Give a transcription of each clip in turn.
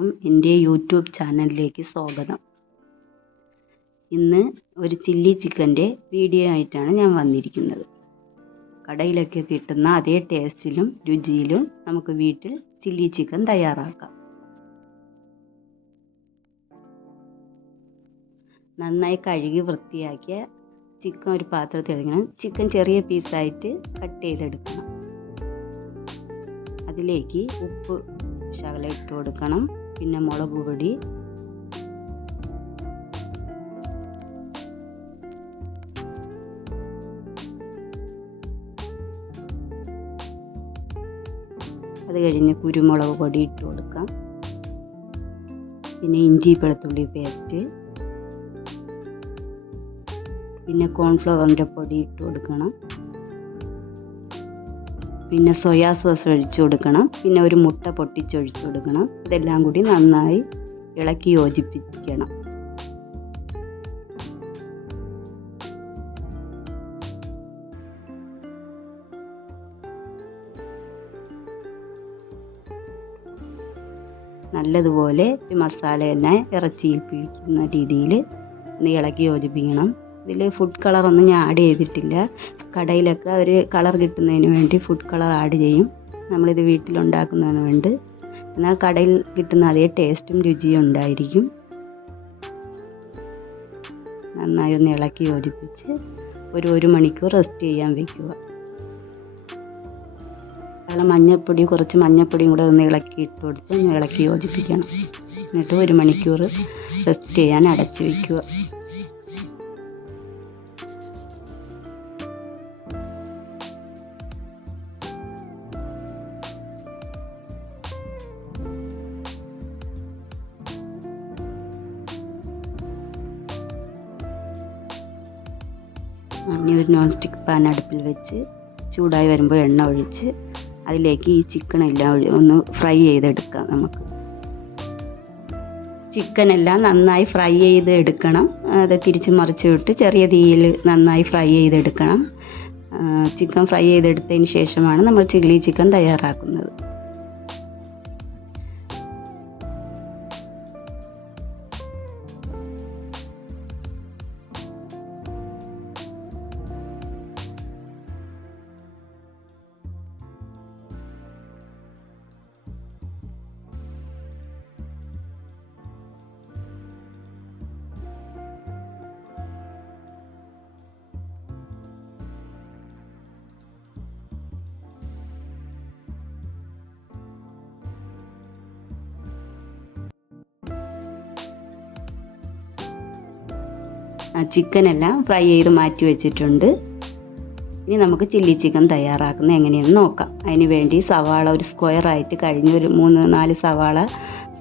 എന്റെ യൂട്യൂബ് ചാനലിലേക്ക് സ്വാഗതം. ഇന്ന് ഒരു ചില്ലി ചിക്കന്റെ വീഡിയോ ആയിട്ടാണ് ഞാൻ വന്നിരിക്കുന്നത്. കടയിലൊക്കെ കിട്ടുന്ന അതേ ടേസ്റ്റിലും രുചിയിലും നമുക്ക് വീട്ടിൽ ചില്ലി ചിക്കൻ തയ്യാറാക്കാം. നന്നായി കഴുകി വൃത്തിയാക്കിയ ചിക്കൻ ഒരു പാത്രത്തിൽ ഇറങ്ങണം ചിക്കൻ ചെറിയ പീസായിട്ട് കട്ട് ചെയ്തെടുക്കണം. അതിലേക്ക് ഉപ്പ് ശകലം ഇട്ട് കൊടുക്കണം. പിന്നെ മുളക് പൊടി. അത് കഴിഞ്ഞ് കുരുമുളക് പൊടി ഇട്ട് കൊടുക്കാം. പിന്നെ ഇഞ്ചി വെളുത്തുള്ളി പേസ്റ്റ്. പിന്നെ കോൺഫ്ലവറിന്റെ പൊടി ഇട്ട് കൊടുക്കണം. പിന്നെ സോയാ സോസ് ഒഴിച്ചു കൊടുക്കണം. പിന്നെ ഒരു മുട്ട പൊട്ടിച്ചൊഴിച്ചു കൊടുക്കണം. ഇതെല്ലാം കൂടി നന്നായി ഇളക്കി യോജിപ്പിക്കണം. നല്ലതുപോലെ മസാലയെല്ലാം ഇറച്ചിയിൽ പിടിക്കുന്ന രീതിയിൽ ഒന്ന് ഇളക്കി യോജിപ്പിക്കണം. ഇതിൽ ഫുഡ് കളറൊന്നും ഞാൻ ആഡ് ചെയ്തിട്ടില്ല. കടയിലൊക്കെ അവർ കളർ കിട്ടുന്നതിന് വേണ്ടി ഫുഡ് കളർ ആഡ് ചെയ്യും. നമ്മളിത് വീട്ടിലുണ്ടാക്കുന്നതിന് വേണ്ടി. എന്നാൽ കടയിൽ കിട്ടുന്ന അതേ ടേസ്റ്റും രുചിയും ഉണ്ടായിരിക്കും. നന്നായി ഒന്ന് ഇളക്കി യോജിപ്പിച്ച് ഒരു ഒരു മണിക്കൂർ റെസ്റ്റ് ചെയ്യാൻ വെക്കുക. അയാൾ മഞ്ഞൾപ്പൊടി കുറച്ച് മഞ്ഞൾപ്പൊടിയും കൂടെ ഒന്ന് ഇളക്കി ഇട്ട് കൊടുത്ത് ഇളക്കി യോജിപ്പിക്കണം. എന്നിട്ട് ഒരു മണിക്കൂർ റെസ്റ്റ് ചെയ്യാൻ അടച്ചു വയ്ക്കുക ഇനി ഒരു നോൺ സ്റ്റിക്ക് പാൻ അടുപ്പിൽ വെച്ച് ചൂടായി വരുമ്പോൾ എണ്ണ ഒഴിച്ച് അതിലേക്ക് ഈ ചിക്കൻ എല്ലാം ഒഴി ഒന്ന് ഫ്രൈ ചെയ്തെടുക്കാം നമുക്ക്. ചിക്കൻ എല്ലാം നന്നായി ഫ്രൈ ചെയ്ത് എടുക്കണം അത് തിരിച്ച് മറിച്ച് വിട്ട് ചെറിയ തീയിൽ നന്നായി ഫ്രൈ ചെയ്തെടുക്കണം. ചിക്കൻ ഫ്രൈ ചെയ്തെടുത്തതിന് ശേഷമാണ് നമ്മൾ ചില്ലി ചിക്കൻ തയ്യാറാക്കുന്നത്. ചിക്കനെല്ലാം ഫ്രൈ ചെയ്ത് മാറ്റി വെച്ചിട്ടുണ്ട്. ഇനി നമുക്ക് ചില്ലി ചിക്കൻ തയ്യാറാക്കുന്നത് എങ്ങനെയെന്ന് നോക്കാം. അതിന് വേണ്ടി സവാള ഒരു സ്ക്വയറായിട്ട് കഴിഞ്ഞ ഒരു മൂന്ന് നാല് സവാള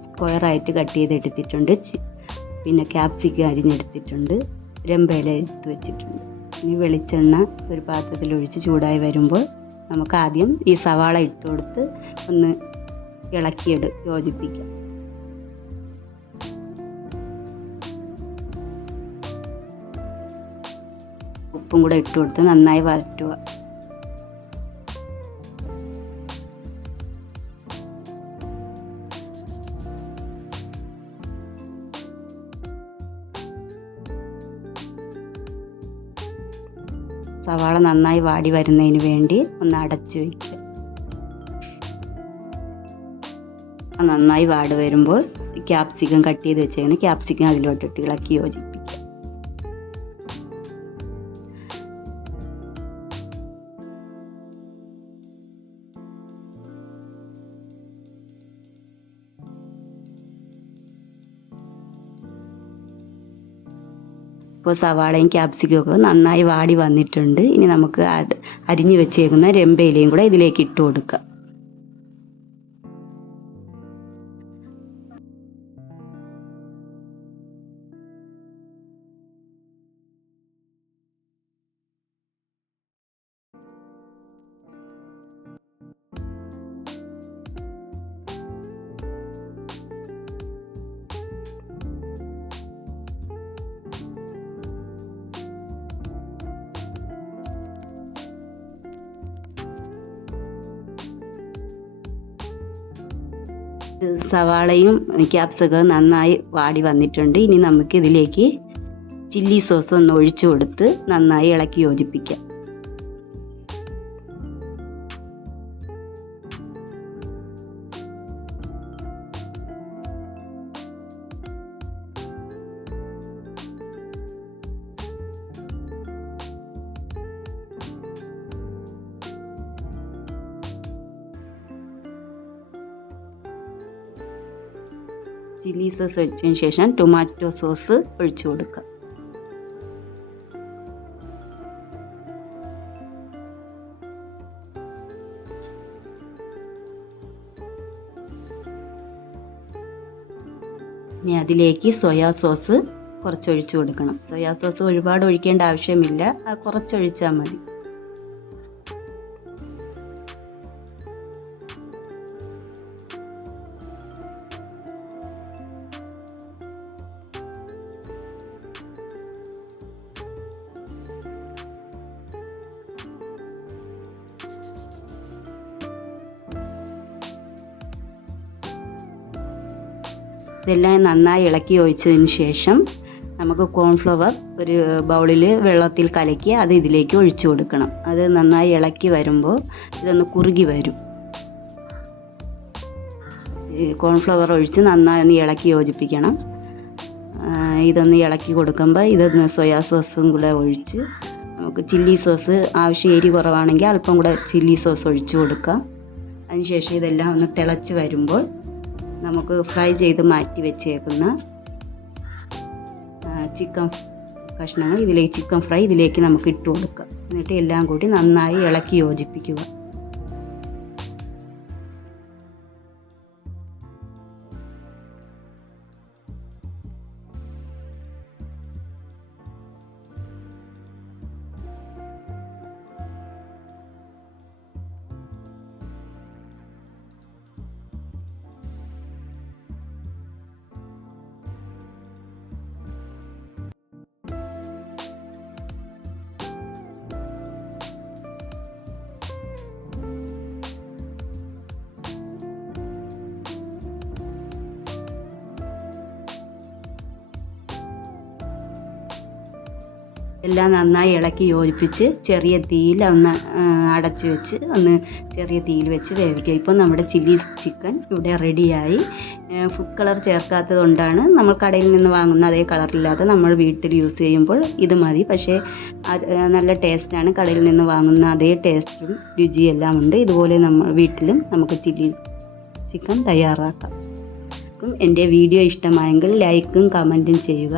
സ്ക്വയറായിട്ട് കട്ട് ചെയ്തെടുത്തിട്ടുണ്ട്. പിന്നെ ക്യാപ്സിക്കം അരിഞ്ഞെടുത്തിട്ടുണ്ട്. രമ്പയില എടുത്ത് വെച്ചിട്ടുണ്ട്. ഇനി വെളിച്ചെണ്ണ ഒരു പാത്രത്തിൽ ഒഴിച്ച് ചൂടായി വരുമ്പോൾ നമുക്ക് ആദ്യം ഈ സവാള ഇട്ട് കൊടുത്ത് ഒന്ന് ഇളക്കിയെടു യോജിപ്പിക്കാം. ഉപ്പും കൂടെ ഇട്ട് കൊടുത്ത് നന്നായി വഴറ്റുക. സവാള നന്നായി വാടി വരുന്നതിന് വേണ്ടി ഒന്ന് അടച്ചു വയ്ക്കുക നന്നായി വാടി വരുമ്പോൾ ക്യാപ്സിക്കം കട്ട് ചെയ്ത് വെച്ചതിന് ക്യാപ്സിക്കം അതിലോട്ടിട്ട് ഇളക്കി യോജിപ്പിക്കുക. ഇപ്പോൾ സവാളയും ക്യാപ്സിക്കും ഒക്കെ നന്നായി വാടി വന്നിട്ടുണ്ട്. ഇനി നമുക്ക് അരിഞ്ഞു വെച്ചേക്കുന്ന രമ്പയിലയും കൂടെ ഇതിലേക്ക് ഇട്ട് കൊടുക്കാം. സവാളയും ക്യാപ്സിക്കവും നന്നായി വാടി വന്നിട്ടുണ്ട്. ഇനി നമുക്ക് ഇതിലേക്ക് ചില്ലി സോസ് ഒന്ന് ഒഴിച്ചു കൊടുത്ത് നന്നായി ഇളക്കി യോജിപ്പിക്കാം. ചില്ലി സോസ് ഒഴിച്ചതിന് ശേഷം ടൊമാറ്റോ സോസ് ഒഴിച്ചു കൊടുക്കുക. ഇനി അതിലേക്ക് സോയാ സോസ് കുറച്ചൊഴിച്ചു കൊടുക്കണം. സോയാ സോസ് ഒരുപാട് ഒഴിക്കേണ്ട ആവശ്യമില്ല. കുറച്ചൊഴിച്ചാൽ മതി. ഇതെല്ലാം നന്നായി ഇളക്കി ഒഴിച്ചതിന് ശേഷം നമുക്ക് കോൺഫ്ലവർ ഒരു ബൗളിൽ വെള്ളത്തിൽ കലക്കി അത് ഇതിലേക്ക് ഒഴിച്ചു കൊടുക്കണം. അത് നന്നായി ഇളക്കി വരുമ്പോൾ ഇതൊന്ന് കുറുകി വരും. കോൺഫ്ലവർ ഒഴിച്ച് നന്നായി ഒന്ന് ഇളക്കി യോജിപ്പിക്കണം. ഇതൊന്ന് ഇളക്കി കൊടുക്കുമ്പോൾ ഇതൊന്ന് സോയാ സോസും കൂടെ ഒഴിച്ച് നമുക്ക് ചില്ലി സോസ് ആവശ്യം എരി കുറവാണെങ്കിൽ അല്പം കൂടെ ചില്ലി സോസ് ഒഴിച്ചു കൊടുക്കാം. അതിനുശേഷം ഇതെല്ലാം ഒന്ന് തിളച്ച് വരുമ്പോൾ നമുക്ക് ഫ്രൈ ചെയ്ത് മാറ്റി വെച്ചേക്കുന്ന ചിക്കൻ കഷ്ണങ്ങൾ ഇതിലേക്ക് ചിക്കൻ ഫ്രൈ ഇതിലേക്ക് നമുക്ക് ഇട്ട് കൊടുക്കാം. എന്നിട്ട് എല്ലാം കൂടി നന്നായി ഇളക്കി യോജിപ്പിക്കുക. എല്ലാം നന്നായി ഇളക്കി യോജിപ്പിച്ച് ചെറിയ തീയിൽ ഒന്ന് അടച്ചു വെച്ച് ഒന്ന് ചെറിയ തീയിൽ വെച്ച് വേവിക്കുക. ഇപ്പോൾ നമ്മുടെ ചില്ലി ചിക്കൻ ഇവിടെ റെഡിയായി. ഫുഡ് കളർ ചേർക്കാത്തത് കൊണ്ടാണ് നമ്മൾ കടയിൽ നിന്ന് വാങ്ങുന്ന അതേ കളറില്ലാതെ നമ്മൾ വീട്ടിൽ യൂസ് ചെയ്യുമ്പോൾ ഇത് മതി. പക്ഷേ നല്ല ടേസ്റ്റാണ് കടയിൽ നിന്ന് വാങ്ങുന്ന അതേ ടേസ്റ്റും രുചിയെല്ലാം ഉണ്ട്. ഇതുപോലെ നമ്മൾ വീട്ടിലും നമുക്ക് ചില്ലി ചിക്കൻ തയ്യാറാക്കാം. എന്റെ വീഡിയോ ഇഷ്ടമായെങ്കിൽ ലൈക്കും കമന്റും ചെയ്യുക.